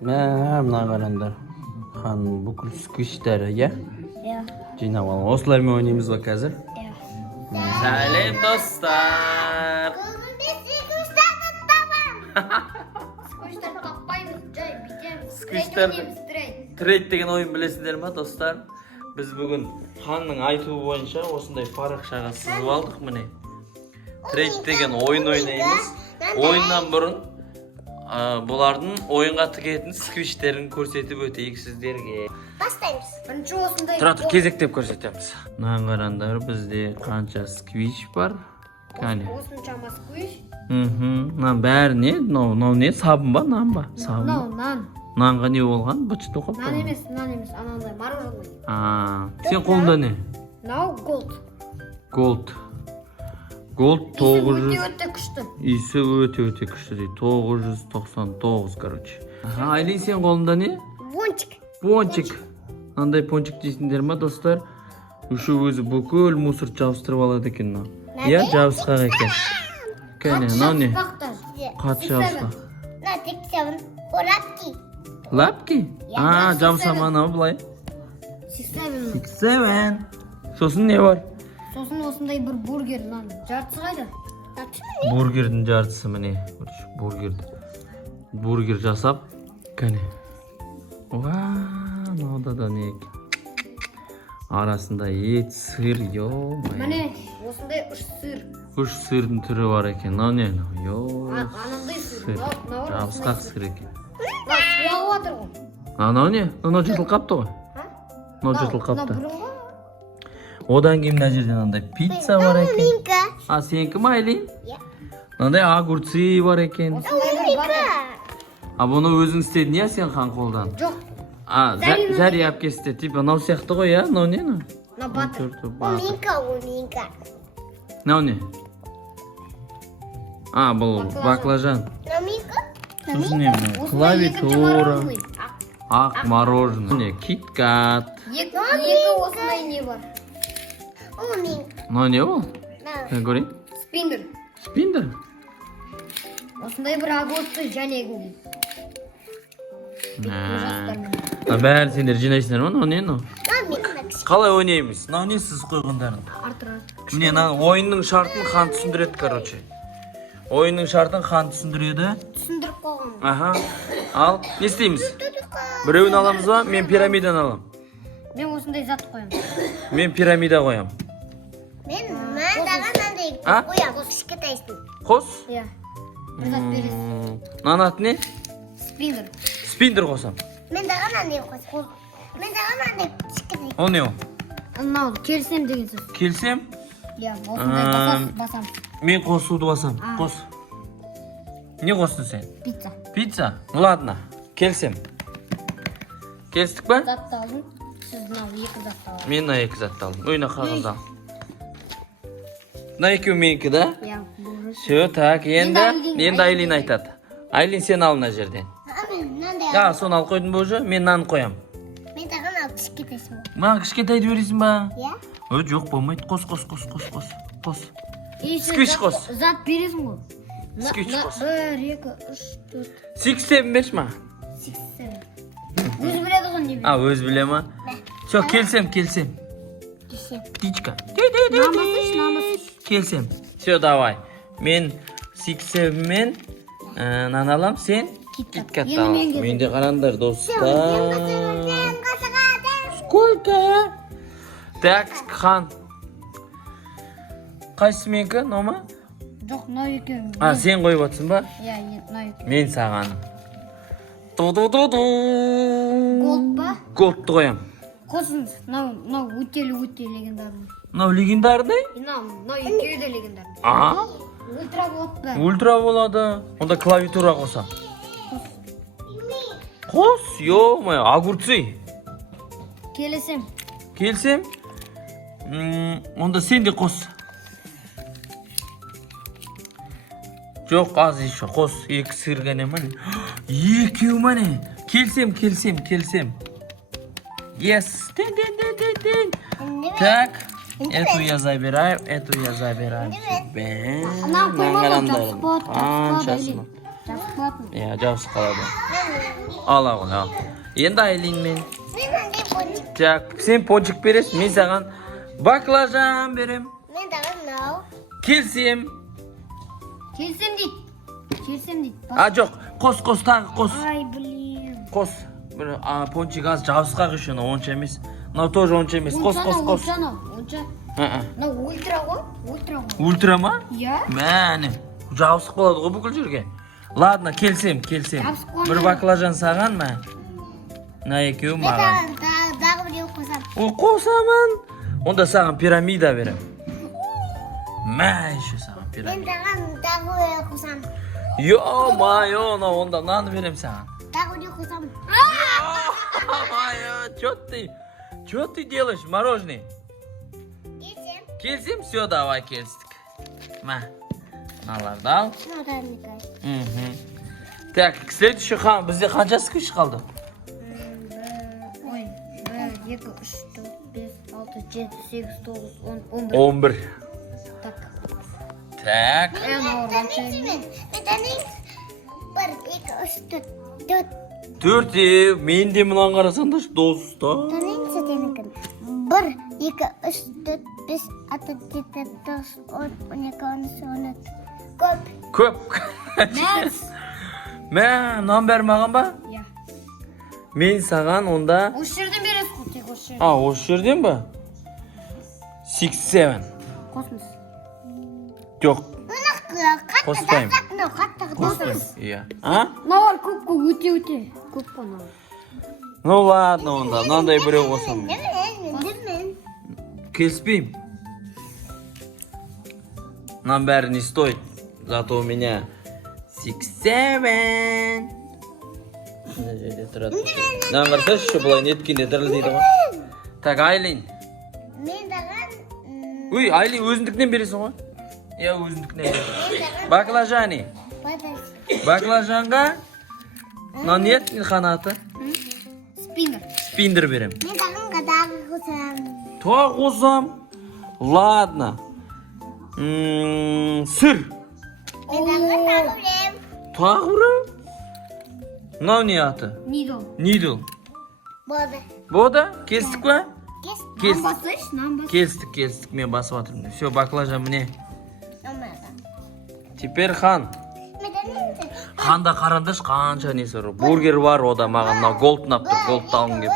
Mına qaranдар. Xan бүкіл сквиштariga Иә. жинап алған. Осылармен ойнаймыз ба қазір? Иә. Сәлем достар. Сквиштар таппаймыз, жай бүйтеміз. Сквиштар Трейд. трейд деген ойын білесіздер ма достар? Біз бүгін Ханның айтуы бойынша осындай парақшаға сызып алдық міне. Трейд деген ойын ойнаймыз. Ойыннан бұрын бұлардың ойынға тігетін сквиштерін көрсетіп өтейік сіздерге. Бастаймыз. Бірінші осындай. Тұра тұр, кезектеп көрсетеміз. Мына қараңдар, бізде қанша сквиш бар. Кәне. Осыншама сквиш. Мына бәрі не? Мынау не? Сабын ба, нан ба? Сабын. Мынау нан. Нанға не болған? Бычыты қойып Нан емес, анандай мороженое. Сен қолында не? Мынау голд. Голд. Голд 900. Өте күшті. Иісі өте күшті дейді. 999, короче. Айлин, сен қолында не? Пончик. Пончик. Андай пончик дейсіңдер ма, достар? Үші өзі бүкіл мусор жабыстырып алады екен мынау. Иә, жабысқақ екен. Кәне, мынау не? Қат жабысқақ. Лапки? Жабысам анау былай. 67. Сосын не бар? Сосын осындай бір бургер нан. Жартысы қайда? Бургердің жартысы міне. Бургер жасап. Кәне. Мынау да не екен? Арасында ет, сыр, Міне, осындай үш сыр. Үш сырдың түрі бар екен. Мынау не? Анандай сыр. Жабысқақ сыр екен. Суағы батыр ғой. Мынау не? Мынау жыртылып қапты ғой. Мынау жыртылып қапты. Одан кейін мына жерде мынандай пицца бар екен. Сенікі ма, Айлин? Мынандай огурцы бар екен. Бұны өзің істедің, иә, сен хан қолдан? Жоқ. Зәри әпкесі де, мынау сияқты ғой, иә? Мынау не? Мынау батыр. Мынау не? Бұл баклажан. Сосын не? Клавиатура. Ақ мороженое. Кит-кат. Екі осындай не бар. Мынау не ол? Көрейін? Спиндер. Спиндер? Осындай бір огурцы және егінде. Бәрі сендер жинайсыңдар ма? Мынау не? Қалай ойнаймыз? Мынау не сіз қойғандарын? Міне, ойынның шартын хан түсіндіреді, короче. Ойынның шартын хан түсіндіреді. Түсіндіріп қойған. Ал, не істейміз? Біреуін аламыз ба? Мен пирамидан алам. Мен осындай зат қоям. Мен пирамида қоям. Мен маңдаған қоям. Кішкентайсың. Қос? Иә. Бір зат бересің. Мынаның аты не? Спиндер. Спиндер қосам. Мен даған андай қосам. Мен даған андай кішкентай. Ол не ол? Мынау келсем деген сөз. Келсем? Иә, осындай басам. Мен қосуды басам. Қос. Не қостың сен? Пицца. Пицца? Ну ладно. Келсем. Келістік па? Затты алдым. Сіз мынау екі затты алдым. Мен мына екі затты алдым. Ойна қағазда. Мына екеу менікі да? Иә, бұл Все, так, енді Айлин айтады. Айлин сен ал мына жерден. Соны ал қойдың ба уже? Мен нан қоям. Мен даған ал кішкентайсың. Маған кішкентайды бересің ба? Иә? Жоқ, болмайды. Қос. Сквиш қос. Зат бересің ғой. Сквиш қос. 1, 2, 3, 4. 6-7 берші ма? 6-7. Өзі біледі ғой не береді. Өзі біле ма? Все, келсем. Птичка. Намысыш. Келсем. Все, давай. Мен 6-7 мен нан алам, сен кит-кат алам. Менде қараңдар, достар. Сколько? Так, хан. Қайсы менікі, нома? Жоқ, мынау екеуі. Сен қойып атсың ба? Иә, мынау екеуі. Мен саған. Голд ба? Голдты қоям. Қосыңыз, мынау өте легендарный. Мынау легендарный? Мынау екеуі де легендарный. Ультра болады ба? Ультра болады. Онда клавиатура қосам. Қос, ё-моё, огурцы. Келсем? Онда сен де қос. Жоқ, аз еще қос. Екі сыр ғана ма? Екеу ма не? Келсем. Yes. Так. Эту я забираю. Нам қоймалап жақсы болады. Жабысып қалатын. Иә, жабысып қалады. Ал, ал. Енді Айлин мен. Мен андай пончик. Так, сен пончик бересің, мен саған баклажан берем. Мен дағы мынау. Келсем. Келсем дейді. Келсем дейді. А, жоқ, қос, тағы қос. Ай, блин. Қос. Бір пончик аз жабысқақ еще, онша емес. Мынау тоже онша емес. Қос. Онша. Мынау Ультра ғой? ультра ма? Иә. Мәне. Жабысып болады ғой бүкіл жерге. Ладно, келсем. Жабысып қалмайды. Бір баклажан саған ма? На екеуі Мен маған. дағы біреу қосам. О, қосамын. Онда саған пирамида берем. Мә, еще саған Мен пирамида. дағы қосам. Ё-моё, онда нан берем саған. Дағы біреу қосам. Чё ты делаешь, мороженое? Келсем. Келсем, все, давай, келістік. Мә, мыналарды ал. Мынадан никай. Так, следующий хан, бізде қаншасы күш қалды? 1, 2, 3, 4, 5, 6, 7, 8, 9, 10, 11. 11. Так. Так. Мен танайын. 1, 2, 3, 4. 4, мен де мұнан қарасам да достар. Танайын сәтемікін. 1, 2, 3, 4, 5, 6, 7, 9, 10, 12, 13, 14. Көп. Көп. Мә, нан бәрі маған ба? Иә. Мен саған онда... Осы жерден бересіз ғой, тек осы жерден. А, осы жерден ба? 6, 7. Космос. Жоқ, Қатты қоспаймын. мынау қатты Қоспаймын. Иә. А? Мынау көп қой, өте. Көп қой мынау. Ну ладно онда, мынандай біреу қосам. Мен. Келіспеймін. Нам бәрі не стоит. Зато у меня 6, 7. Мына жерде тұрады. Мынаған қарасайшы, еще былай неткенде дірілдейді ғой. Так, Айлин. Мен даған... Ой, Айлин өзіндікінен бересің ғой? Иә, өзіндікінен бересің. Баклажаны. Баклажанға мынау не еттің қанаты? Спиндер берем. Мен дағанға дағы қосам. Тағы қосам. Ладно. Сыр. Мен дағанға тағы білем. Тағы бірі? Мынау не аты? Нидл. Болды. Болды? Келістік па? Кес. Нан басыш, нан бас. Келістік. Мен басып жатырмын. Все, баклажан міне. Олмады. Теперь хан. Мен дағанға... Ханда қарандаш қанша несі бар. Бургер бар, ода маған мынау голд ұнап тұр. Голд алғым келіп.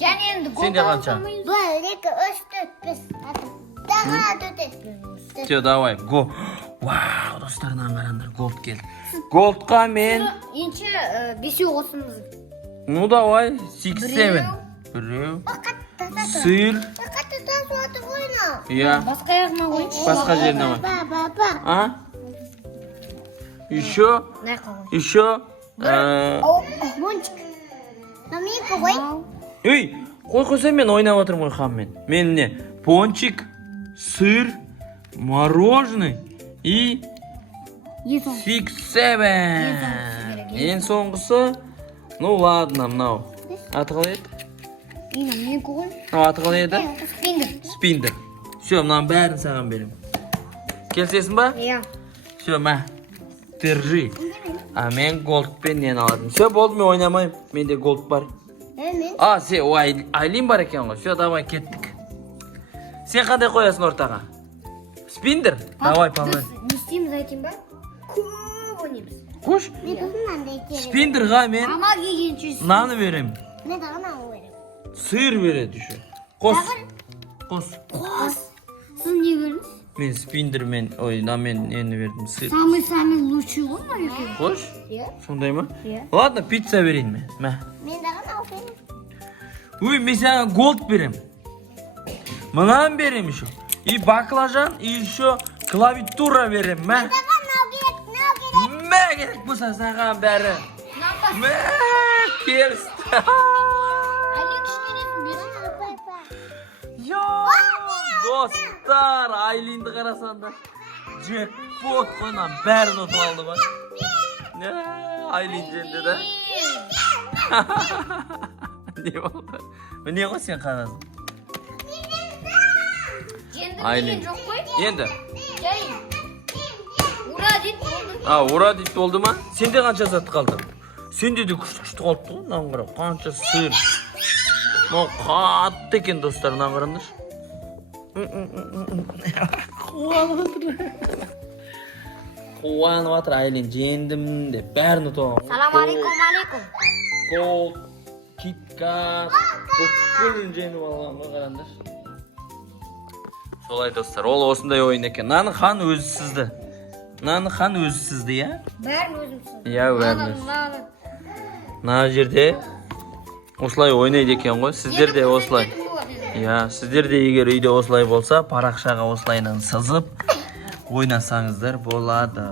Және енді Сенде қанша? 1, 2, 3, 4, 5, 6. Дағы 4. Все, давай. Го. Вау, достарынан қараңдар. Голд келді. Голдқа мен... Енші бесеу қосымыз. Ну, давай. 6, 7. Біреу. Сыр. Қатты тасу аты қойна. Иә. Басқа аяғына қой. Басқа жеріне қой. Ба. А? Еще. Мончик. Намекі қой. Үй, қойса мен ойнап отырмын ғой ханмен. Мен не? Пончик, сыр, мороженое и 6, 7. Ең соңғысы. Ну ладно, мынау. Аты қалай еді? Менікі ғой. Аты қалай еді? Спиндер. Все, мынаның бәрін саған берем. Келсесің ба? Иә. Все, мә. Держи. А мен голдпен нені аладым. Все, болды, мен ойнамайым. Менде голд бар. А, Айлин бар екен ғой. Все, давай, кеттік. Сен қандай қоясың ортаға? Спиндер? Давай, палай. Не істейміз айтайын ба? Көп ойнаймыз. Қош. Спиндерға мен Ама келгенше наны берем. Мен даған ағы берем. Сыр береді еще. Қос. Сіз не көрдіңіз? Мен спиндермен, намен нені бердім, сыр. Самый лучший ғой мына екен. Қош? Иә. Сондай ма? Иә. Ладно, пицца берейін мен. Мә. Мен даған ағы берем. Ой, мен саған голд берем. Мынан берем еще. И баклажан, и еще клавиатура берем. Мә. Даған нау керек. Мә керек болса саған бәрі. Мә, келісті. Айлин кішкенесің берші. Йо, достар, Айлинді қарасаңдар. Джекпот қойнан бәрін ұтып алды ба. Айлин жеңді да. Не болды? Не ғой сен қарасың? Жеңді Айлин. деген жоқ қой. Енді. Жайын. Ура! Ура deyip oldu mu? Sen de kança satı kaldın? Sen de küçük kaldı mı? Nangara kança sığır. No kattı eken dostlar nangarandır. Kuvanıp atır aylen jendim de bärini toğan. Salam alaikum alaikum. Kol, KitKat, бүкіл жеңіп алғанға қараңдар. Солай достар, ол осындай ойын екен. Наны хан өзі сізді. Наны хан өзі сізді, я? Бәрін өзімсің. Я, бәрін өзі. Мына жерде осылай ойнайды екен ғой. Сіздер де осылай. Я, сіздер де егер үйде осылай болса, парақшаға осылайынан сызып ойнасаңыздар болады.